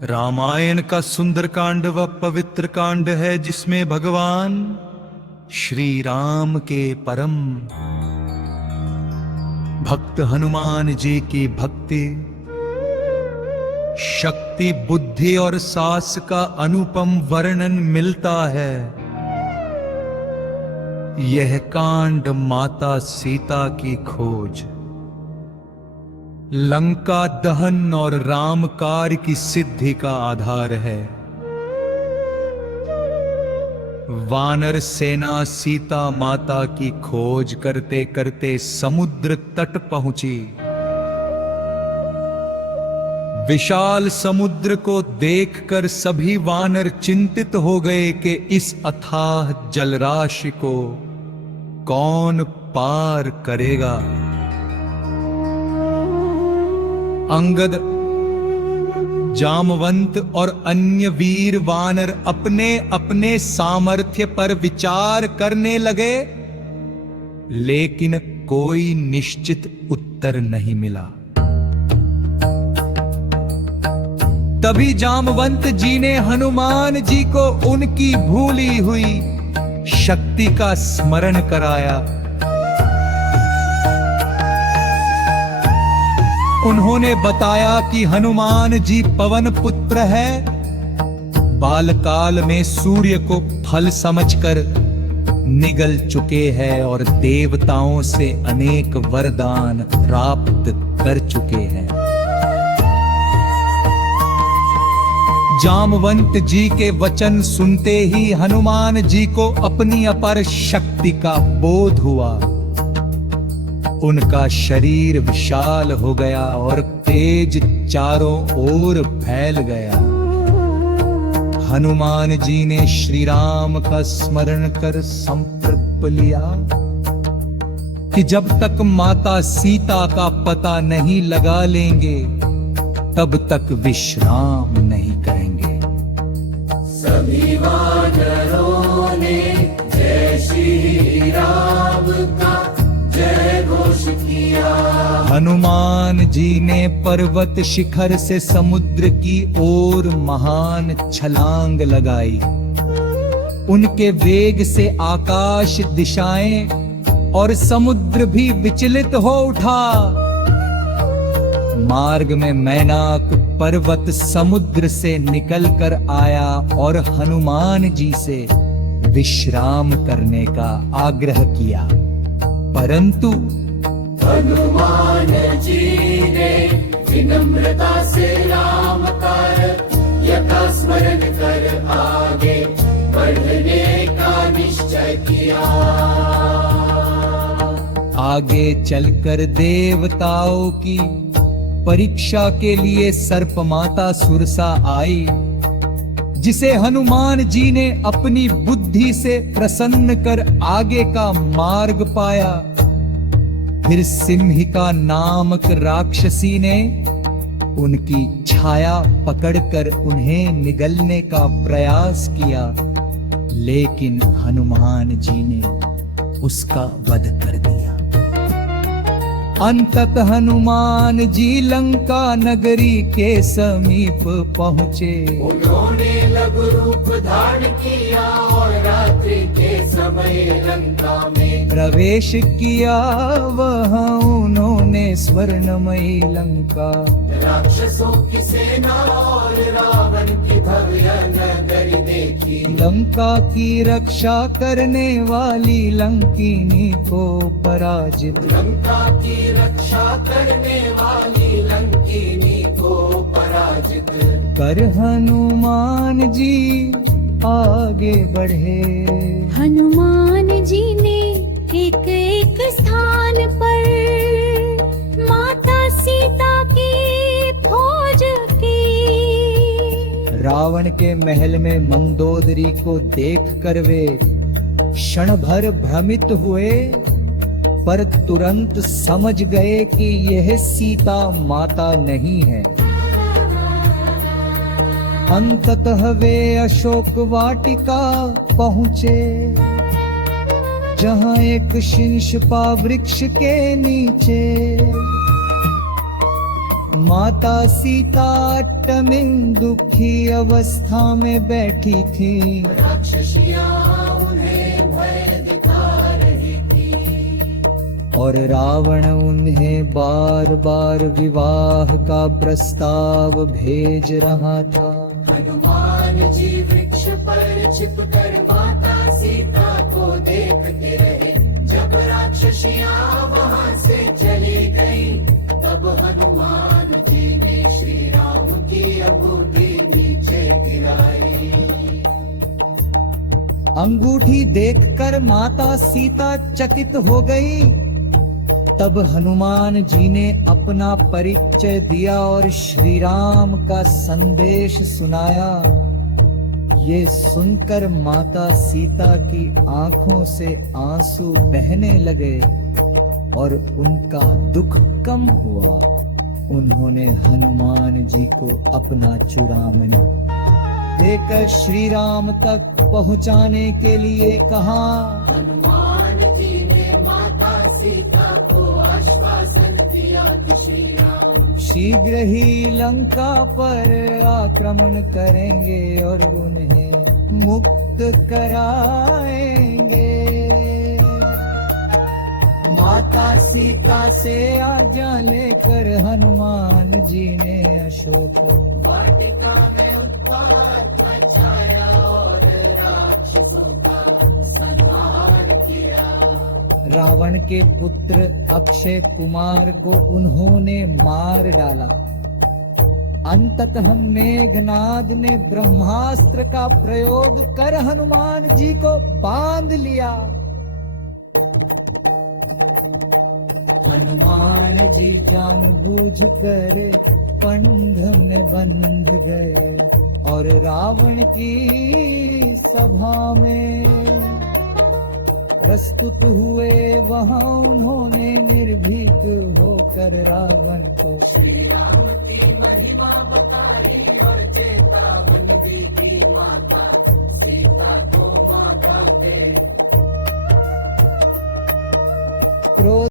रामायण का सुंदरकांड व पवित्र कांड है जिसमें भगवान श्री राम के परम भक्त हनुमान जी की भक्ति, शक्ति, बुद्धि और साहस का अनुपम वर्णन मिलता है। यह कांड माता सीता की खोज, लंका दहन और राम कार्य की सिद्धि का आधार है। वानर सेना सीता माता की खोज करते करते समुद्र तट पहुंची। विशाल समुद्र को देखकर सभी वानर चिंतित हो गए कि इस अथाह जलराशि को कौन पार करेगा। अंगद, जामवंत और अन्य वीर वानर अपने अपने सामर्थ्य पर विचार करने लगे, लेकिन कोई निश्चित उत्तर नहीं मिला। तभी जामवंत जी ने हनुमान जी को उनकी भूली हुई शक्ति का स्मरण कराया। उन्होंने बताया कि हनुमान जी पवन पुत्र है, बालकाल में सूर्य को फल समझकर निगल चुके हैं और देवताओं से अनेक वरदान प्राप्त कर चुके हैं। जामवंत जी के वचन सुनते ही हनुमान जी को अपनी अपार शक्ति का बोध हुआ। उनका शरीर विशाल हो गया और तेज चारों ओर फैल गया। हनुमान जी ने श्री राम का स्मरण कर संकल्प लिया कि जब तक माता सीता का पता नहीं लगा लेंगे तब तक विश्राम नहीं करेंगे। सभी वानरों ने जय श्री राम का जय घोष किया। हनुमान जी ने पर्वत शिखर से समुद्र की ओर महान छलांग लगाई। उनके वेग से आकाश, दिशाएं और समुद्र भी विचलित हो उठा। मार्ग में मैनाक पर्वत समुद्र से निकलकर आया और हनुमान जी से विश्राम करने का आग्रह किया, परंतु हनुमान जी ने विनम्रता से राम का यथा स्मरण कर आगे बढ़ने का निश्चय किया। आगे चलकर देवताओं की परीक्षा के लिए सर्पमाता सुरसा आई, जिसे हनुमान जी ने अपनी बुद्धि से प्रसन्न कर आगे का मार्ग पाया। फिर सिंहिका नामक राक्षसी ने उनकी छाया पकड़कर उन्हें निगलने का प्रयास किया, लेकिन हनुमान जी ने उसका वध कर दिया। अंततः हनुमान जी लंका नगरी के समीप पहुँचे। उन्होंने लघु रूप धारण किया और रात्रि के समय लंका में प्रवेश किया। वहाँ उन्होंने स्वर्णमयी लंका, राक्षसों की सेना और रावण की भव्य नगरी देखी। लंका की रक्षा करने वाली लंकिनी को पराजित, लंका की रक्षा करने वाली लंकिनी को पराजित कर हनुमान जी आगे बढ़े। हनुमान जी ने एक एक स्थान पर माता सीता की खोज की। रावण के महल में मंदोदरी को देखकर वे क्षण भर भ्रमित हुए, पर तुरंत समझ गए कि यह सीता माता नहीं है। अंततः वे अशोक वाटिका पहुँचे, जहाँ एक शिंशपा वृक्ष के नीचे माता सीता अष्टमिन दुखी अवस्था में बैठी थी। राक्षसियाँ उन्हें भय दिखा रही थी। और रावण उन्हें बार बार विवाह का प्रस्ताव भेज रहा था। हनुमान जी वृक्ष पर छिपकर माता सीता को देखते रहे। जब राक्षसियाँ वहाँ से चली गई, तब हनुमान जी ने श्री राम की अंगूठी नीचे गिराई। अंगूठी देखकर माता सीता चकित हो गई। तब हनुमान जी ने अपना परिचय दिया और श्री राम का संदेश सुनाया। ये सुनकर माता सीता की आंखों से आंसू बहने लगे और उनका दुख कम हुआ। उन्होंने हनुमान जी को अपना चूड़ामणि देकर श्री राम तक पहुंचाने के लिए कहा। हनुमान जी ने माता सीता को आश्वासन दिया कि श्री राम शीघ्र ही लंका पर आक्रमण करेंगे और उन्हें मुक्त कराएंगे। माता सीता से आज्ञा लेकर हनुमान जी ने अशोक वाटिका में उत्पात मचाया और राक्षसों का संहार किया। रावण के पुत्र अक्षय कुमार को उन्होंने मार डाला। अंततः मेघनाद ने ब्रह्मास्त्र का प्रयोग कर हनुमान जी को बांध लिया। हनुमान जी जानबूझकर पंध में बंध गए और रावण की सभा में प्रस्तुत हुए। वहां उन्होंने निर्भीक होकर रावण को श्री राम की महिमा बताई और चेतावनी दी कि माता सीता को माता दे। क्रोध